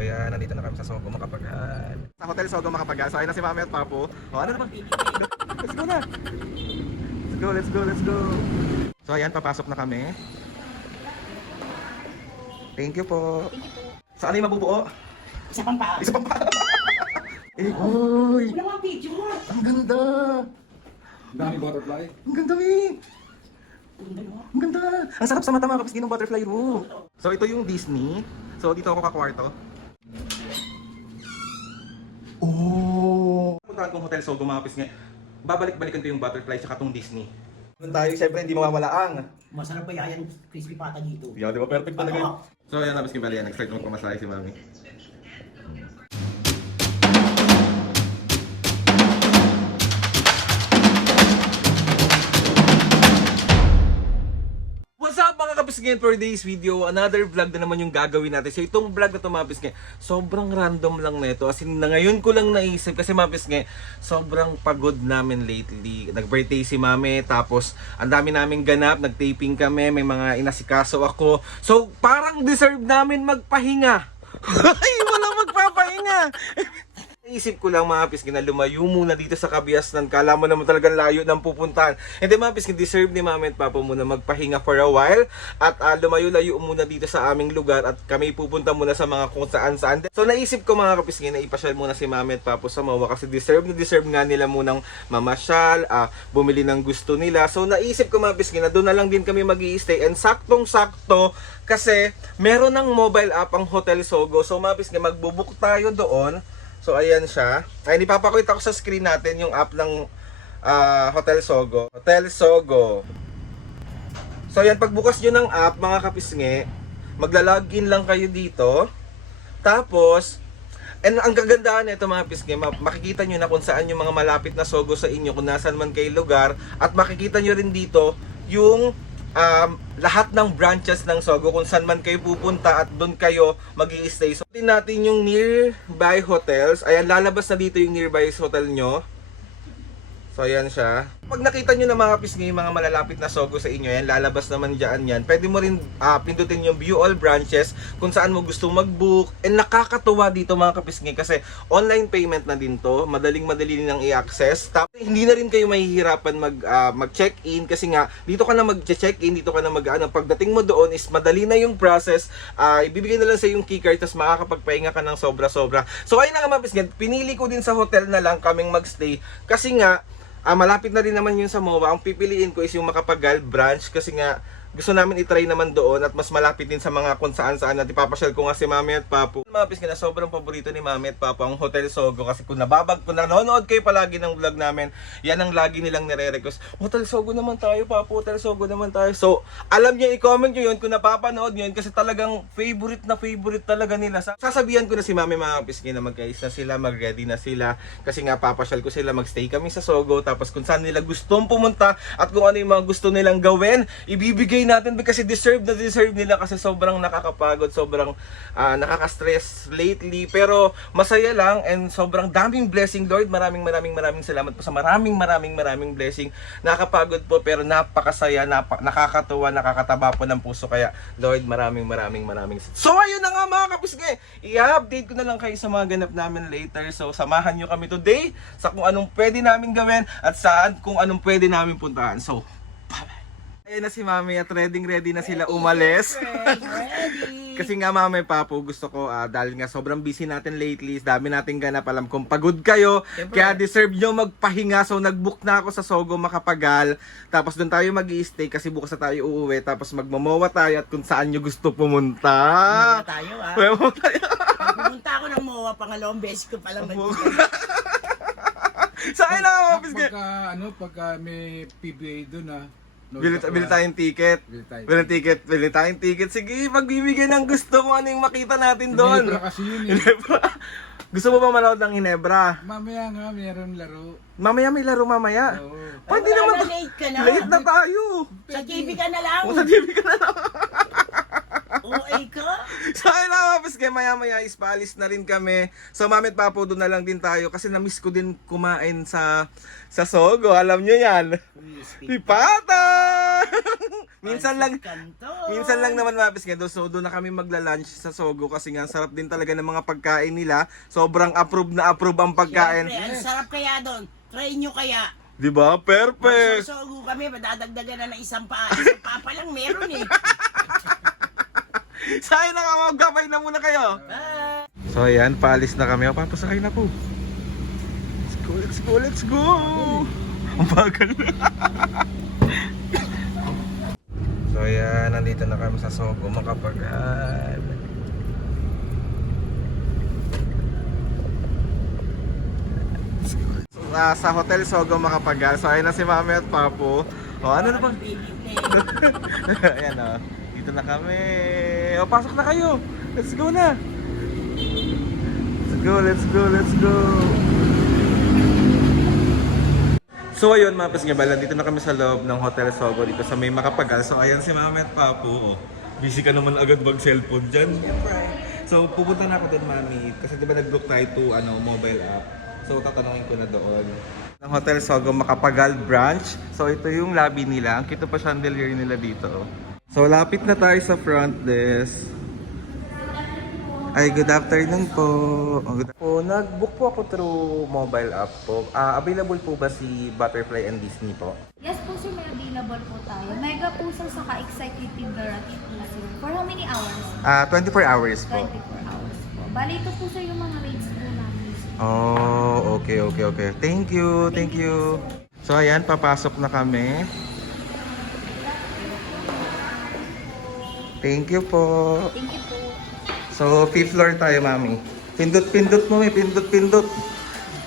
So yan, nandito na kami sa Sogo Makapagal. Sa Hotel Sogo Makapagal. So ayun na si Mami at Papo. O ano naman? Let's go na! Let's go, let's go, let's go! So ayan, papasok na kami. Thank you po. Thank you po. So ano yung mabubuo? Isa pang pa. Isa pang pa. Eh, oy! Wala mga picture. Ang ganda! Ang dami butterfly. Ang ganda, Mi! Ang ganda! Ang sarap sa mata mga kapis ng butterfly room. So ito yung Disney. So dito ako kakwarto. Oh! Puntahan kong Hotel Sogo mga kapis nga. Babalik-balikan ko yung butterfly tsaka tong Disney. Doon tayo, syempre hindi mawawala ang. Masarap pa yan, crispy pata dito. Yeah, di ba? Perfect talaga. So ayan, nabis kimbali yan. Nag-start naman pumasahe si Mami. What's up mga kapisngin, for today's video, another vlog na naman yung gagawin natin. So itong vlog na ito mga kapisngin, sobrang random lang na ito. As in, na ngayon ko lang naisip kasi mga kapisngin, sobrang pagod namin lately. Nag-birthday si Mami, tapos ang dami naming ganap, nag-taping kami, may mga inasikaso ako. So parang deserve namin magpahinga. Ay, walang magpapahinga. Isip ko lang mga piskin na lumayo muna dito sa Kabiasnan. Kala mo naman talagang layo ng pupuntahan. Hindi mga piskin, deserve ni Mami at Papa muna magpahinga for a while. At lumayo-layo muna dito sa aming lugar. At kami pupunta muna sa mga kung saan-saan. So naisip ko mga kapiskin na ipasyal muna si Mami at Papa sa MOA. Kasi deserve na deserve nga nila munang mamasyal, bumili ng gusto nila. So naisip ko mga piskin na doon na lang din kami mag-i-stay. And saktong-sakto kasi meron ng mobile app ang Hotel Sogo. So mga piskin, magbubuk tayo doon. So ayan siya. Ay, ipapakita ko sa screen natin yung app ng Hotel Sogo. Hotel Sogo. So ayan, pagbukas nyo ng app mga kapisngi, magla-login lang kayo dito. Tapos, and ang kagandahan nito mga kapisngi, makikita nyo na kung saan yung mga malapit na Sogo sa inyo, kung nasaan man kayo lugar. At makikita nyo rin dito yung lahat ng branches ng Sogo kung saan man kayo pupunta at doon kayo mag-i-stay. So, tingnan natin yung nearby hotels. Ayan, lalabas na dito yung nearby hotel nyo. So, ayan siya. Pag nakita nyo na mga kapisngi, mga malalapit na Sogo sa inyo, yan, lalabas naman dyan yan. Pwede mo rin pindutin yung view all branches kung saan mo gusto mag-book. And nakakatuwa dito mga kapisngi kasi online payment na din to. Madaling-madali nang i-access. Tapos hindi na rin kayo mahihirapan mag-check-in kasi nga dito ka na mag-check-in, dito ka na pagdating mo doon is madali na yung process. Ibibigay na lang sa yung keycard tapos makakapagpahinga ka ng sobra-sobra. So ayun na nga mga kapisngi, pinili ko din sa hotel na lang kaming magstay kasi nga malapit na rin naman yun sa MOA. Ang pipiliin ko is yung Makapagal branch kasi nga gusto namin itry naman doon at mas malapit din sa mga kung saan-saan at ipapasyal ko nga si Mami at Papo. Mga piskin na sobrang paborito ni Mami at Papo ang Hotel Sogo kasi kung nanonood kayo palagi ng vlog namin, yan ang lagi nilang nire-request. Hotel Sogo naman tayo Papo, Hotel Sogo naman tayo. So alam niyo, i-comment nyo yun kung napapanood nyo yun kasi talagang favorite na favorite talaga nila. Sasabihan ko na si Mami mga piskin na mag-ayos na sila, mag-ready na sila kasi nga papasyal ko sila, mag-stay kami sa Sogo tapos kung saan nila gustong pumunta at kung ano yung mga gusto nilang gawin, ibibigay natin kasi deserve na deserve nila kasi sobrang nakakapagod, sobrang nakaka-stress lately pero masaya lang and sobrang daming blessing Lord. Maraming salamat po sa maraming blessing. Nakakapagod po pero napakasaya, nakakatuwa, nakakataba po ng puso kaya Lord maraming. So ayun na nga mga kapisngi, i-update ko na lang kayo sa mga ganap namin later. So samahan nyo kami today sa kung anong pwede namin gawin at saan kung anong pwede namin puntahan. So ayan na si Mami at ready na sila umalis. Ready. Kasi nga Mami, Papo, gusto ko dahil nga sobrang busy natin lately, dami nating ganap, alam kong pagod kayo, kaya deserve nyo magpahinga. So nag-book na ako sa Sogo Makapagal, tapos doon tayo mag-i-stay kasi bukas na tayo uuwi, tapos magmamowa tayo at kung saan nyo gusto pumunta. Mowa tayo Mamowa tayo. Pag pumunta ako ng MOA, pangalawang beses ko palang Sa akin na mga pisngi. Pagka may PBA doon Bili tayong ticket. Bili tayong ticket. Sige, pagbibigay ng gusto kung ano yung makita natin doon. Hinebra kasi yun Hinebra. Gusto mo ba manood ng Hinebra? Mamaya nga, mayroon laro. Mamaya may laro mamaya. Oo. Pwede naman. Late ka na. Late na tayo. Sa TV ka na lang. Sa TV ka na lang. OA ka? So ayun na mga paske, maya ispaalis na rin kami. So Mami at Papo, doon na lang din tayo kasi na-miss ko din kumain sa Sogo. Alam nyo yan. Si Pata! Minsan lang, Kanto. minsan lang naman mapis nga doon. So doon na kami magla-lunch sa Sogo kasi nga sarap din talaga ng mga pagkain nila. Sobrang approve na approve ang pagkain. Siyempre, ang sarap kaya doon. Try nyo kaya. 'Di ba? Perfect. Magsusugo kami, madadagdagan na ng isang paa. Isang paa pa lang meron eh. Sayang na nga, magkapay na muna kayo. Bye! So ayan, paalis na kami. O, papasakay na po. Let's go, let's go, let's go! Ang bagal na. So ayan, nandito na kami sa Sogo, Makapagal. So, sa Hotel Sogo, Makapagal. So ayan na si Mami at Papo. O, ano na ba? Ayan o. Dito na kami. O, pasok na kayo. Let's go na. Let's go, let's go, let's go. So ayun mga pasngabala, dito na kami sa loob ng Hotel Sogo dito sa may Makapagal. So ayan si Mami at Papo. Oh. Busy ka naman agad mag-cellphone dyan. So pupunta na ako doon Mami. Kasi diba nag-book tayo to mobile app. So tatanungin ko na doon. Ng Hotel Sogo Makapagal branch. So ito yung lobby nila. Ang cute pa chandelier nila dito. So lapit na tayo sa front desk. Ay, good afternoon po. Po, nag-book po ako through mobile app po. Available po ba si Butterfly and Disney po? Yes po sir, may available po tayo. Mega po sir, saka executive guarantee po sir. For how many hours? 24 hours po. 24 hours po. Bali ito po sir yung mga rates po namin. Oh, okay, okay, okay. Thank you, thank you. So ayan, papasok na kami. Thank you po. Thank you po. So, 5th floor tayo, Mami. Pindot-pindot mo, may pindot-pindot.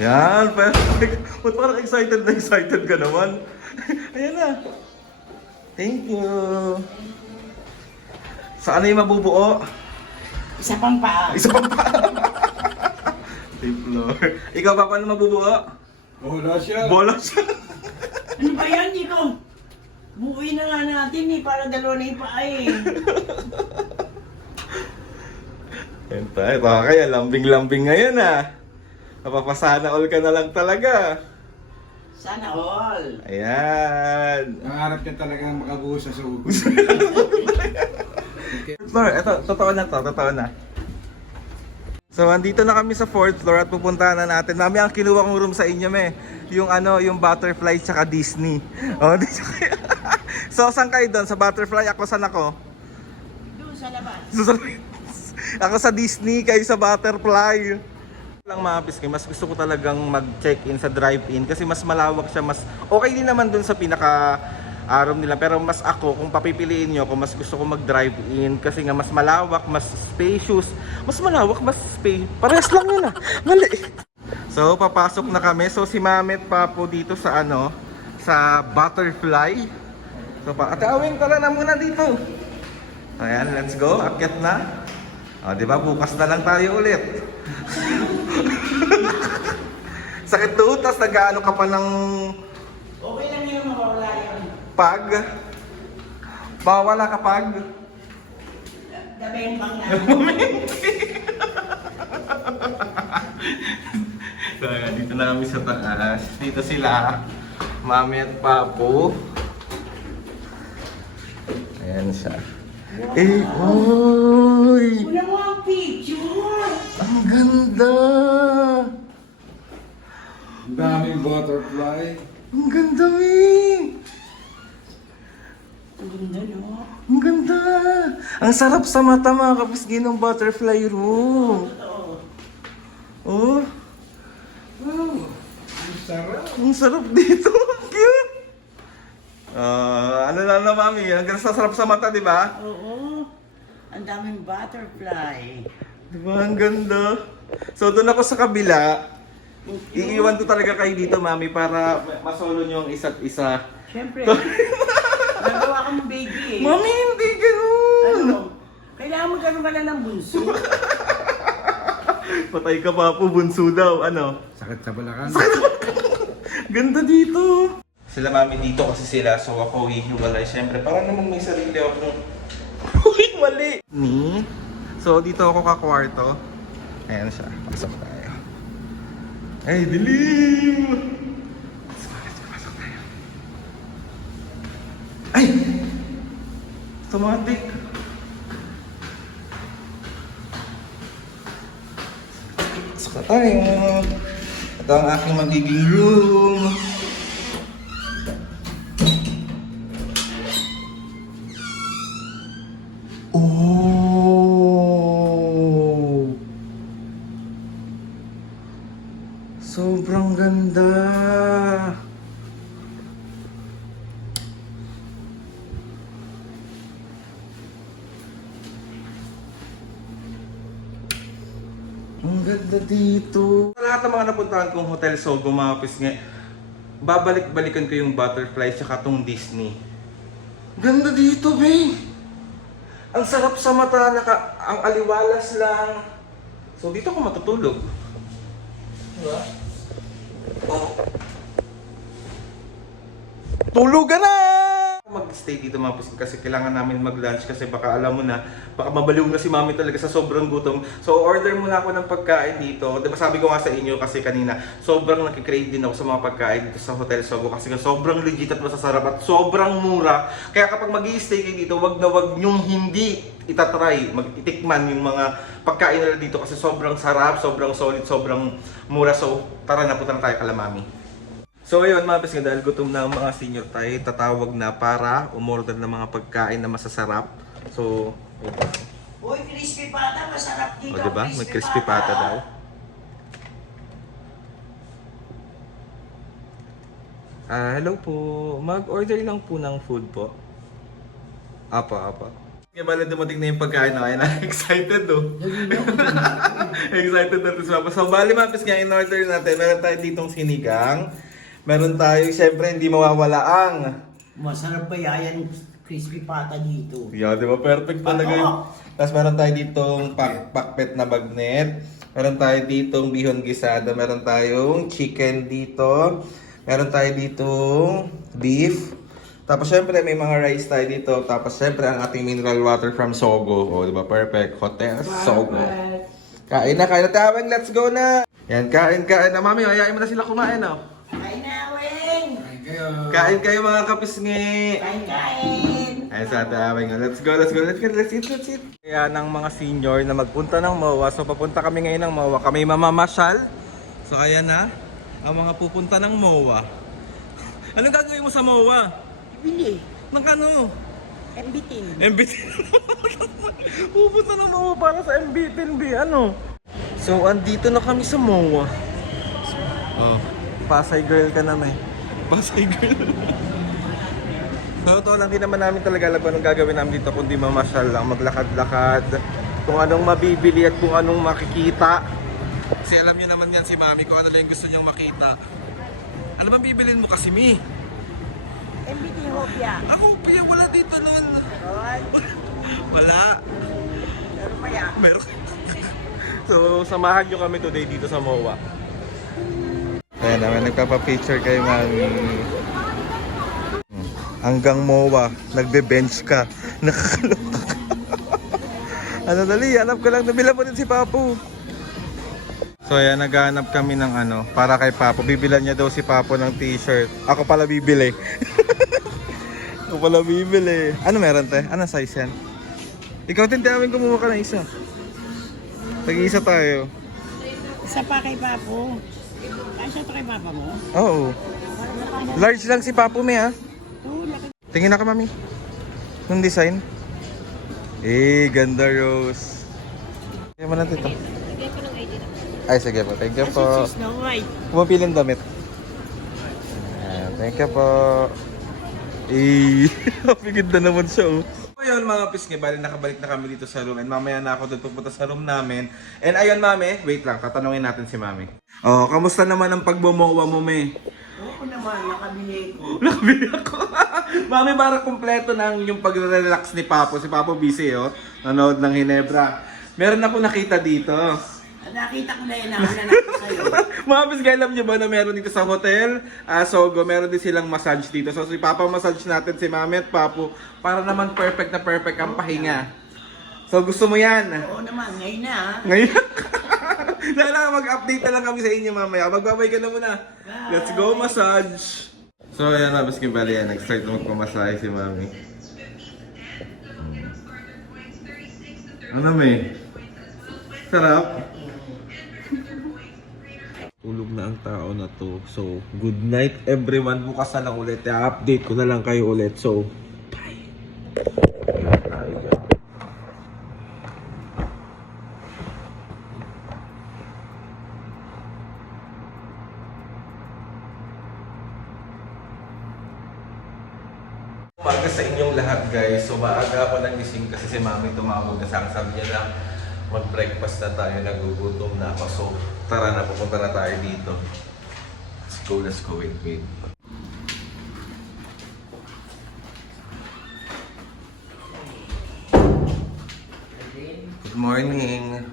Yan, perfect. Ba't parang excited ka naman? Ayan na. Thank you. So, ano yung mabubuo? Isa pang paa. Isa pang pa. 5th floor. Ikaw ba, paano mabubuo? Wala siya. Bola siya. Ano ba yan, Nico? Buuin na nga natin eh, para dalawa na yung paa eh. Yan tayo, baka kaya lambing-lambing ngayon Mapapasana all ka na lang talaga. Sana all. Ayan. Nangarap niya talaga makabuo sa Sogo. Floor, eto, totoo na to, totoo na. So, andito na kami sa 4th floor at pupuntahan na natin. Mami, ang kinuha kong room sa inyo, yung Butterfly tsaka Disney. Oh, dito kayo. So, saan kayo doon? Sa Butterfly? Ako, saan ako? Doon sa labas. So, ako sa Disney, kayo sa Butterfly. Lang mga piske, mas gusto ko talagang mag-check-in sa drive-in kasi mas malawak siya, mas okay din naman dun sa pinaka-room nila. Pero mas ako, kung papipiliin nyo, kung mas gusto ko mag-drive-in kasi nga mas malawak, mas spacious, mas malawak, mas space. Parehas lang yun mali. So, papasok na kami. So, si Mami at Papo dito sa sa Butterfly. So, atawin ka na muna dito. Ayan, let's go. Akyat na. O, di ba? Bukas na lang tayo ulit. Sakit to, tas nag-ano ka pa ng Okay lang yun, mawawala yun. pag? Bawala ka pag? Dabembang na. So, ayan, dito na kami sa taas. Dito sila, Mami at Papo. Ayan siya. Eh, oy! Una mo ang picture! Ang ganda! Ang daming butterfly. Ang ganda, Mi! Ang ganda, no? Ang ganda! Ang sarap sa mata mga kapisgi ng Butterfly room. Oo. Oh, Wow. Ang sarap. ang sarap dito. Ang cute! Ano na Mami? Ang sarap sa mata, di ba? Oo. Ang daming butterfly. Di ba? Ang ganda. So, doon ako sa kabila. Iiwan ko talaga kayo dito, Mami, para masolo nyo ang isa't isa. Siyempre. Nagawa ka mo baby eh. Mami, hindi ganun! Ano? Kailangan magkaroon ka na ng bunso. Patay ka pa po, bunso daw. Ano? Sakit sa balakan. Ganda dito. Sila Mami dito kasi sila, so ako hihiwalay. Siyempre, para naman may sarili akong... Uy, mali! Ni? So, dito ako kakwarto. Ayan siya. Pasok tayo. Ay, dilim! Let's go, pasok tayo. Ay! Automatic. Saka tayo. Ito ang aking magiging room. Oh! Sobrang ganda. Ang ganda dito. Sa lahat ng mga napuntahan kong Hotel Sogo, mga pisngi, babalik-balikan ko yung Butterfly tsaka tong Disney. Ganda dito, babe! Ang sarap sa mata, ang aliwalas lang. So dito ako matutulog. Diba? Oh. Tulugan na! Mag-stay dito mga pisngi kasi kailangan namin mag-lunch kasi baka alam mo na, baka mabaliw na si mami talaga sa sobrang gutom. So order muna ako ng pagkain dito. Diba sabi ko nga sa inyo kasi kanina, sobrang nakikrave din ako sa mga pagkain dito sa Hotel Sogo kasi sobrang legit at masasarap at sobrang mura. Kaya kapag mag-i-stay kayo dito, wag na wag nyong hindi itatry, mag-itikman yung mga pagkain nila dito kasi sobrang sarap, sobrang solid, sobrang mura. So tara na, punta na tayo kala mami. So ayun mga pisngi, dahil gutom na ang mga senior tayo, tatawag na para umorder ng mga pagkain na masasarap. So, ayun. Uy, crispy pata, masarap O dito. diba? May crispy pata daw. Hello po. Mag-order lang po ng food po. Apa. Kaya bala dumating na yung pagkain na kaya na excited oh. Excited na ito sa So bali mga pisngi, in-order natin. Meron tayo ditong sinigang. Meron tayo, siyempre hindi mawawala ang Masarap ba yan crispy pata dito? yeah, di ba? Perfect talaga yun. Tapos meron tayo ditong pakpet na bagnet. Meron tayo ditong bihon gisada. Meron tayong chicken dito. Meron tayo ditong beef. Tapos syempre may mga rice tayo dito. Tapos syempre ang ating mineral water from Sogo. O, di ba? Perfect. Hotel Sogo. Kain na tawag. Let's go na! Yan, kain na. Mami, hayain mo na sila kumain, oh. Kain na, Weng! Kain kayo. Kain kayo mga kapisngi! Kain! Ay, sa tawag nga. Let's go. Let's eat. Kaya ng mga senior na magpunta ng MOA. So, papunta kami ngayon ng MOA. Kami mamamasyal. So, kaya na. Ang mga pupunta ng MOA. Anong gagawin mo sa MOA? Bili. Nang ano? Embitin. MBTin. Pupunta ng MOA para sa MBTin, B. Ano? So, andito na kami sa MOA. Oh, Pasay girl ka na, may. Pasay girl. So, ito lang din naman namin talaga alam anong gagawin namin dito kundi mamasyal lang, maglakad-lakad, kung anong mabibili at kung anong makikita. Kasi alam niyo naman yan si Mami kung ano lang yung gusto niyong makita. Ano bang bibilin mo kasi, Mi? Embitin hopya. Ako, Pia, wala dito nun. Meron. Wala. Meron pa yan. Meron. So, samahan nyo kami today dito sa MOA. Ayan naman, nagpapapicture kay Mami. Hanggang MOA, nagbe-bench ka. Nakakaloka ka. Ano dali, hanap ko lang. Nabila mo din si Papo. So ayan, naghahanap kami ng ano, para kay Papo. Bibilan niya daw si Papo ng t-shirt. Ako pala bibili. Ako pala bibili. Ano meron te? Ano size yan? Ikaw din, tiyawin kumuha ka ng isa. Tag-isa tayo. Isa pa kay Papo. Isa pa kay Papa mo? Oo. Large lang si Papo may ha. Tingin na ka, Mami. Yung design. Ganda Rose. Kaya mo natin ito. Ay, sige po. Thank you po. Snow White. Pumapiling damit. Ayan, thank you po. Pigid na naman siya, oh. Ayun mga pisngi, bali nakabalik na kami dito sa room and mamaya na ako doon pupunta sa room namin. And ayun Mami, wait lang, tatanungin natin si Mami. Oh, kamusta naman ang pagbumowa mo, Me? Oo naman, nakabili ko. Nakabili ako. Mami, para kumpleto ng yung pag-relax ni Papo. Si Papo busy, oh. Nanood ng Hinebra. Meron ako nakita dito. Nakita ko na yun, nauna na ako sa'yo. Mga pisgay, alam nyo ba na meron dito sa hotel? Sogo, meron din silang massage dito. So si Papa massage natin si Mami at Papo para naman perfect na perfect ang pahinga. So gusto mo yan? Oo naman, ngayon na ha. Ngayon? Dahil lang mag-update na lang kami sa inyo mamaya. Magbabay ka na muna. Let's go massage! So ayan na, pisgay bali yan. Nag-start na magpamasahe si Mami. Ano may? Sarap? Tulog na ang tao na to. So, good night everyone. Bukas na lang ulit. I-update ko na lang kayo ulit. So, bye. Umaga sa inyong lahat guys. So maaga ako nagising kasi si Mami tumawag na sa akin. Sabi niya na mag-breakfast na tayo, nagugutom na ako. So tara na, pupunta na tayo dito. Let's go, wait. Good morning.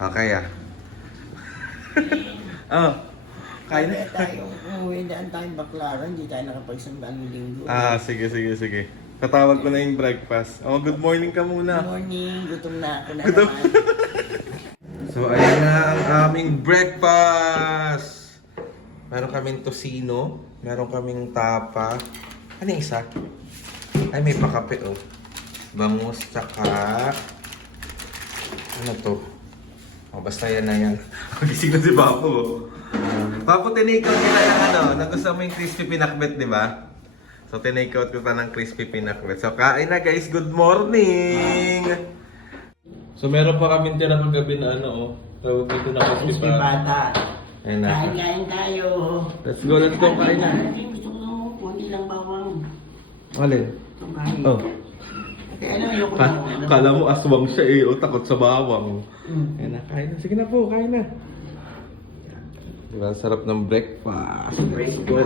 Okay Oh, kain na. Kaya tayo, umuwi daan tayong Baklaran, hindi tayo nakapagsamba ng linggo. Sige. Tatawag ko na yung breakfast. Oh, good morning ka Good muna. morning, gutom na ako na Gutom. naman. So, ayan na ang aming breakfast. Meron kaming tosino, meron kaming tapa. Ano yung isa? Ay, may pakape, oh. Bangus, tsaka... Ano to? Oh, basta yan na yan. Gising na si Papo, oh. Papo, tinake-out nila yung ano, nagustuhan mo yung crispy pinakbet, di ba? So, tinake-out ko pa ng crispy pinakbet. So, kain na guys, good morning! So, meron pa kami tira kagabi na ano, oh. Tawag ito na crispy Crispy bata. Ayun na. Kain tayo. Let's go, kain na. Gusto ko lang mo, hindi lang bawang. Alin? Itong kain. Oh. Kaya alam mo, ano. Kala mo aswang siya eh, o takot sa bawang. Mm. Ayun na, kain na. Sige na po, kain na. Diba, sarap ng breakfast. Let's go.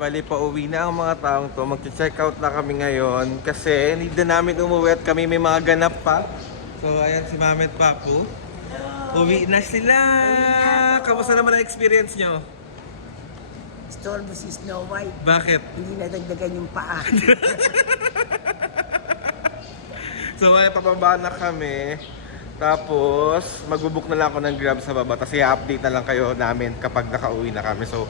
Bali, pauwi na ang mga taong to. Mag-check out na kami ngayon kasi need na namin umuwi at kami may mga ganap pa. So, ayan si Mami at Papu. Uwi na sila! Kamusta naman ang experience nyo? Storm si Snow White. Bakit? Hindi nadagdagan yung paa. So, ay papaba na kami. Tapos, magbubuk na lang ako ng Grab sa baba. Tapos, i-update na lang kayo namin kapag nakauwi na kami. So,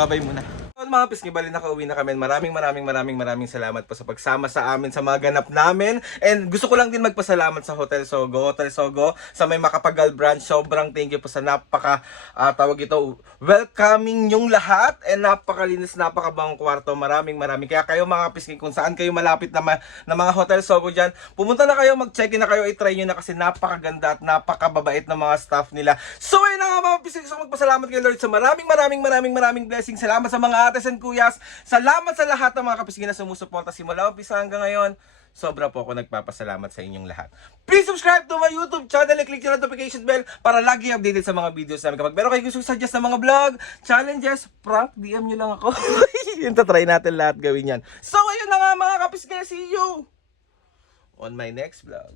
bye-bye muna. Mga pisngi, bali nakauwi na kami. Maraming salamat po sa pagsama sa amin sa mga ganap namin. And gusto ko lang din magpasalamat sa Hotel Sogo. Sa may Makapagal branch. Sobrang thank you po sa tawag ito, welcoming yung lahat. And napakalinis, napakabang kwarto. Maraming. Kaya kayo mga pisngi, kung saan kayo malapit na mga Hotel Sogo dyan, pumunta na kayo, mag-check-in na kayo, i-try nyo na kasi napakaganda at napakababait ng mga staff nila. So ayun na nga mga pisngi, gusto magpasalamat kay Lord sa maraming blessings. Salamat sa mga ates and kuyas. Salamat sa lahat ng mga kapisngin na sumusuporta simula umpisa hanggang ngayon. Sobra po ako nagpapasalamat sa inyong lahat. Please subscribe to my YouTube channel and click yung notification bell para lagi updated sa mga videos namin. Kapag meron kayo gusto suggest ng mga vlog, challenges, prank, DM nyo lang ako. Yun, try natin lahat gawin yan. So ayun na nga mga kapisngin, see you on my next vlog.